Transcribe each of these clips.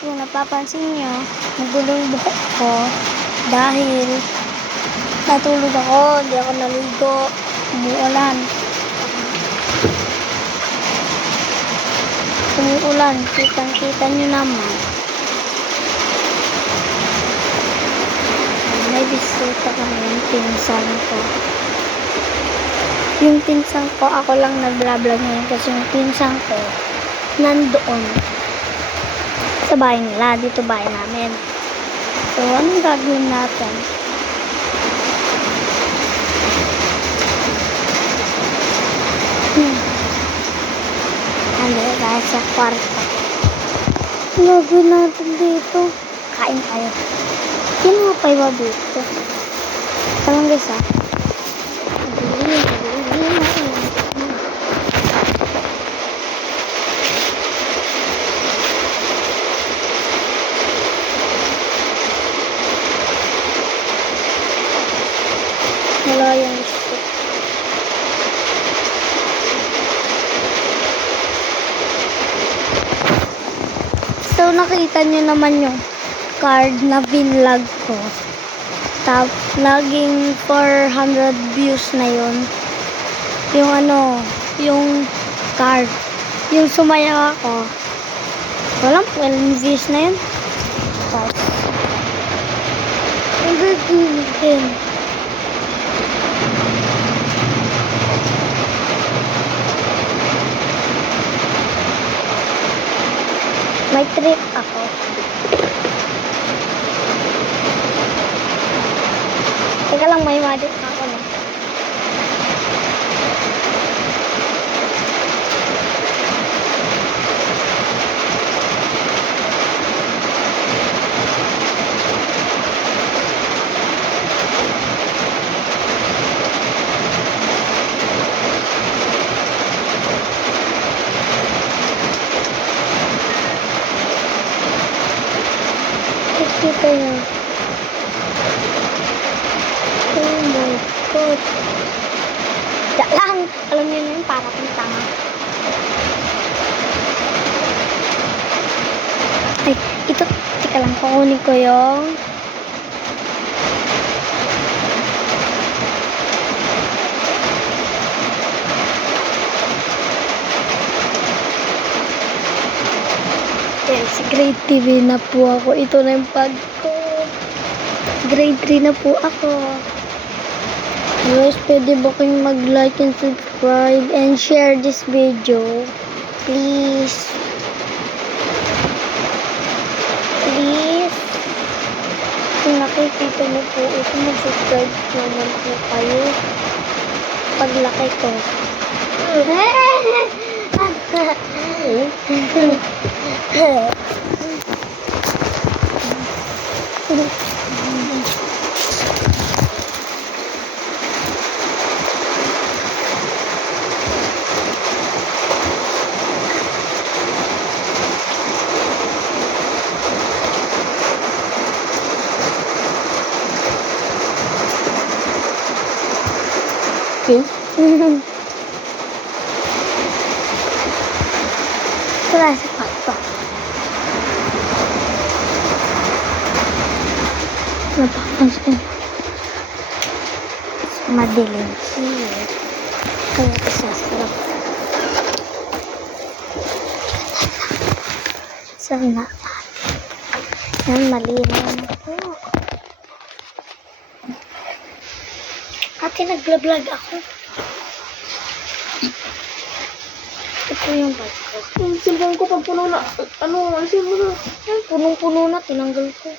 kung napapansin nyo, nagulong buhok ko dahil natulog ako, hindi ako naligo, umuulan. Umuulan, kitang-kita nyo naman. May bisita kami yung pinsan ko. Yung pinsan ko, ako lang nag-vlog ngayon kasi yung pinsan ko nandoon sa bahay nila, dito bahay namin. So, anong gagawin natin? Ano, dahil sa kwarto. Anong gagawin natin dito? Kain tayo. Kinapay ba dito? Talang guys ha. Wala yung gusto. So, nakita nyo naman yung card na binlog ko. Tapos, naging 400 views na yun. Yung ano, yung card. Yung sumaya ako. Walang 12 views na yun. Tapos, ang gagawin. May trip ako. Teka lang, may magic ako na. Kita nyo. Oh my God. Ya lang. Alam niyo na yun, para kang tanga. Ay, ito. Teka lang, kukunin ko yung yes, grade TV na po ako. Ito na yung pag ko. Grade 3 na po ako. Guys, pwede ba kayong mag-like and subscribe and share this video? Please. Please. Kung nakikita niyo po ito, mag-subscribe naman po kayo. Paglaki ko. Wala sa kwarto. Napapansin. Madilim siya. Kaya isasarap. Sana. Yan, malinaw na po. Ate, nag-vlog ako. Ito yung bag ko. Yung cellphone ko pag puno na, alisin mo na. Yan, punong-puno na, tinanggal ko.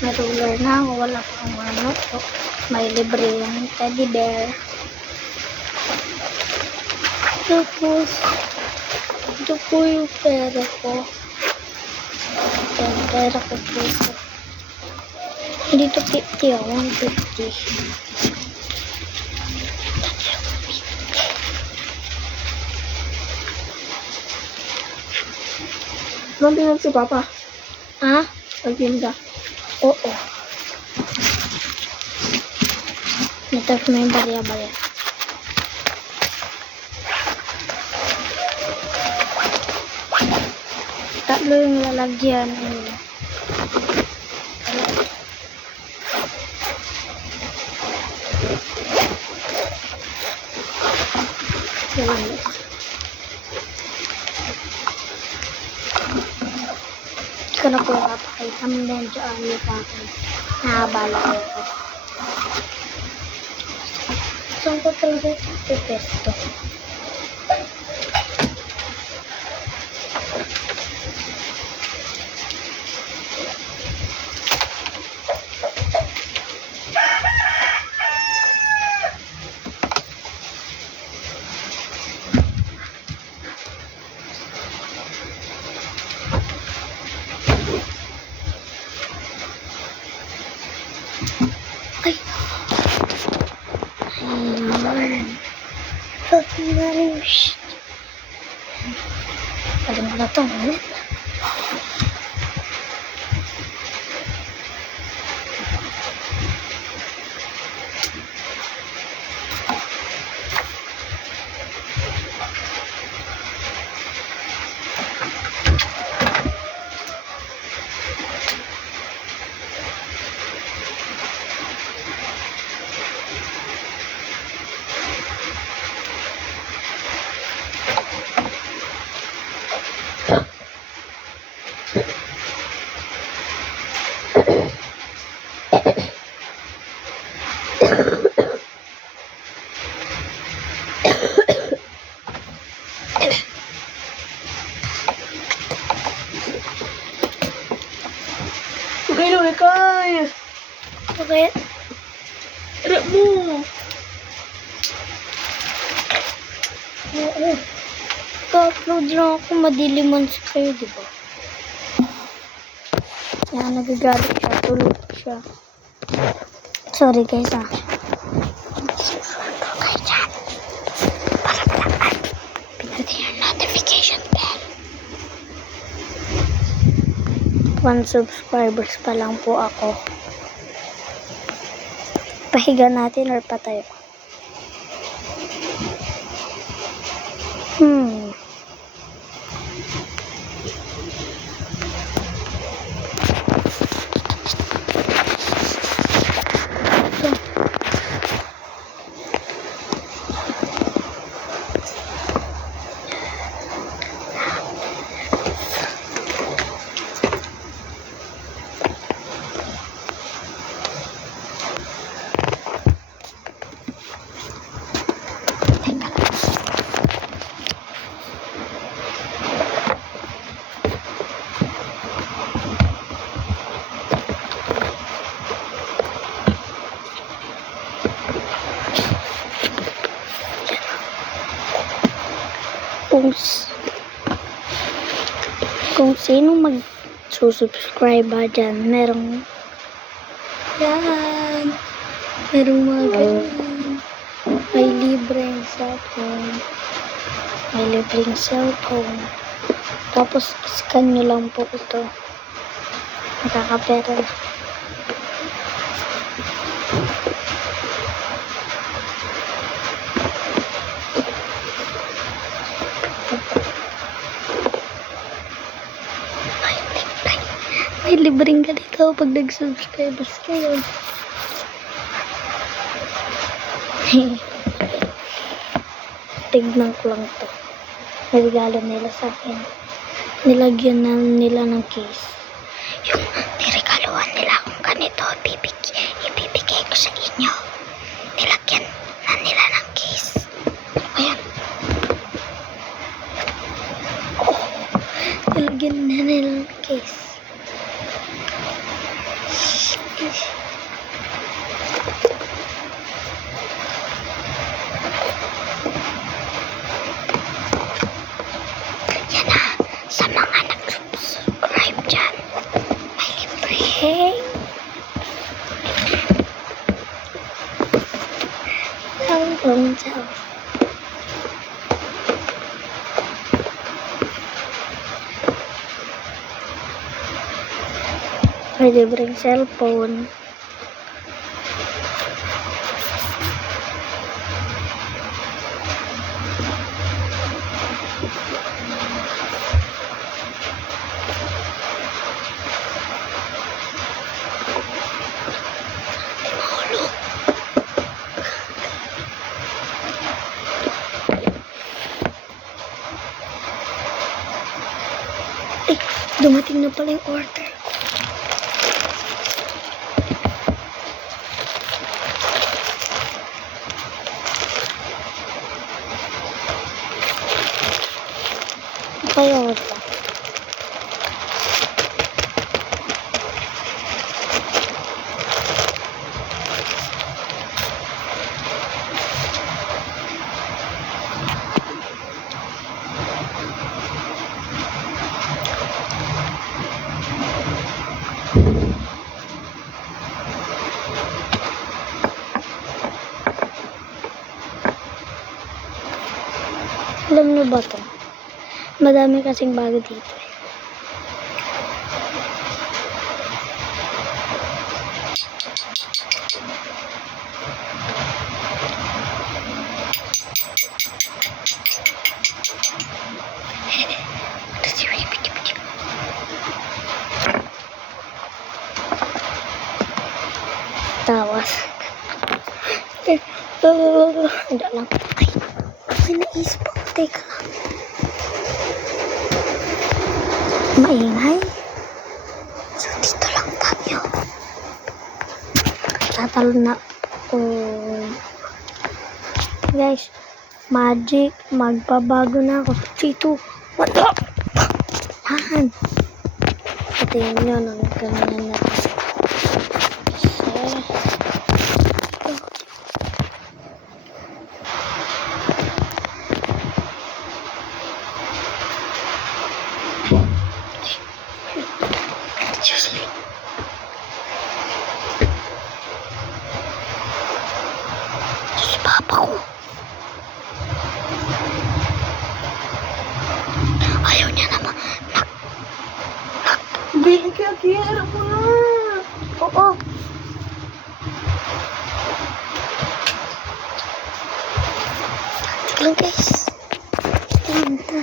May ruler na ako, wala pang ano to. May libre yung teddy bear. Tapos, ito po yung pera ko. Ito yung pera ko po. Dito 50 ako, 150. Nandun si Papa. Ha? Nagtinda. Oo. Natapos na yung barya-barya. tatlo yung lalagyan. Ayun. Ayun. Hindi ko na po papakita. Medyo ano pa ako. Nakabala ako. Saan ko talaga ipepesto? Ay! Ayun. Shh. Alam mo na ito, ulit. Okay na, kaya. Okay. Harap mo. Oo. Ka-upload lang ako. Madiliman kayo, di ba? Yan, nagagalit siya. Tulog siya. Sorry guys, ah. Okay, dyan. Palaglakan. Pinutin yung notification bell. 1 subscribers pa lang po ako. Pahiga natin or patayo? Kung sino mag-subscribe dyan, merong mga ganyan. May libreng cellphone. Tapos, scan nyo lang po ito. Nakakapera na. May libreng ganito pag nag-subscribers kayo. Tignan ko lang to. Nagregalo nila sa akin. Nilagyan na nila ng case. Yung niregaluhan nila akong ganito, ibibigay ko sa inyo. Nilagyan na nila ng case. Ayan. Oh, nilagyan na nila ng case. Yan na, sa mga nag-subscribe dyan, may libre. Cellphone. May libreng cellphone. Dumating na pala yung order. Kaya ito. Alam niyo ba to? Madami kasing bago dito. Tawas. Hindi lang. Ay, naisip ako. Teka lang. Maingay. So, dito lang tayo. Tatalo na. Guys, magic. Magpabago na ako. 3, 2, 1, go! Yan. Tingnan nyo nung ganyan na. Si Papa ko. Ayaw niya naman. Bili ka, kaya mo na. Oo. Tignan lang guys. Tignan ta.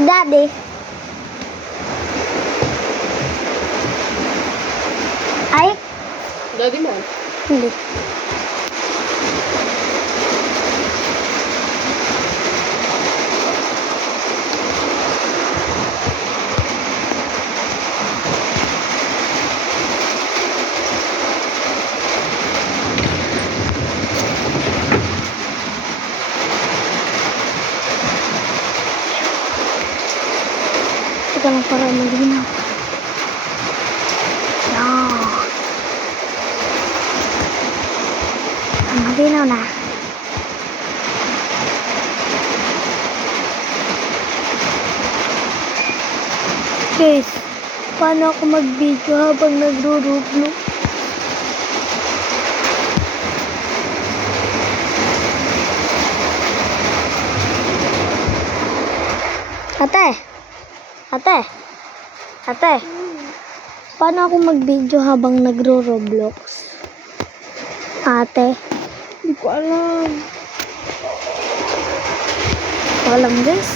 Daddy. Ay? Daddy mo. Hindi. Ito lang para malinaw. Yan. Malinaw na. Guys, paano ako mag-video habang nagro-roblox? Ate, paano ako mag-video habang nagro-roblox? Ate, Hindi ko alam. walang guys.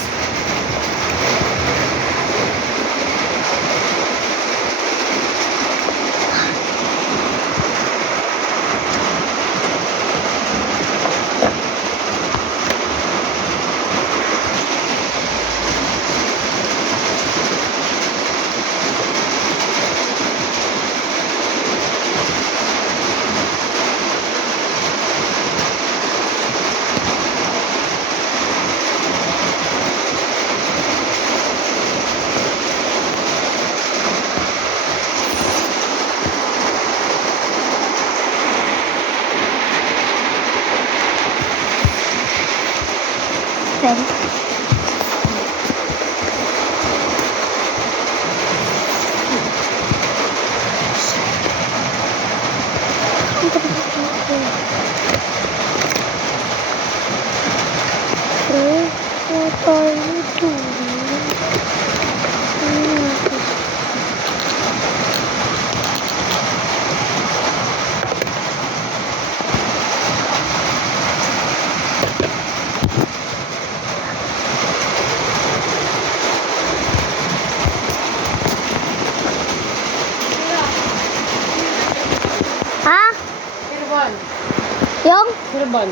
Herman.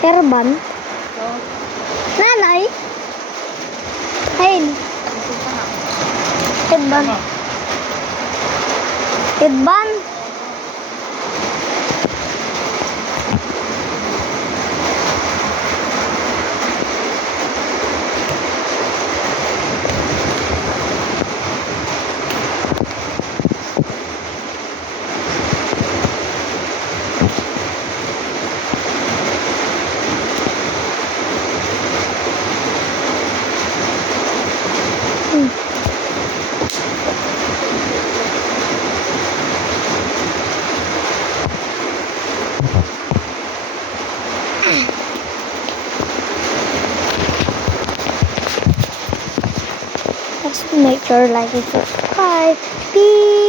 Herban. Oh. Nanay? Ayun. Herban. Herban. Just make sure like and subscribe. Peace.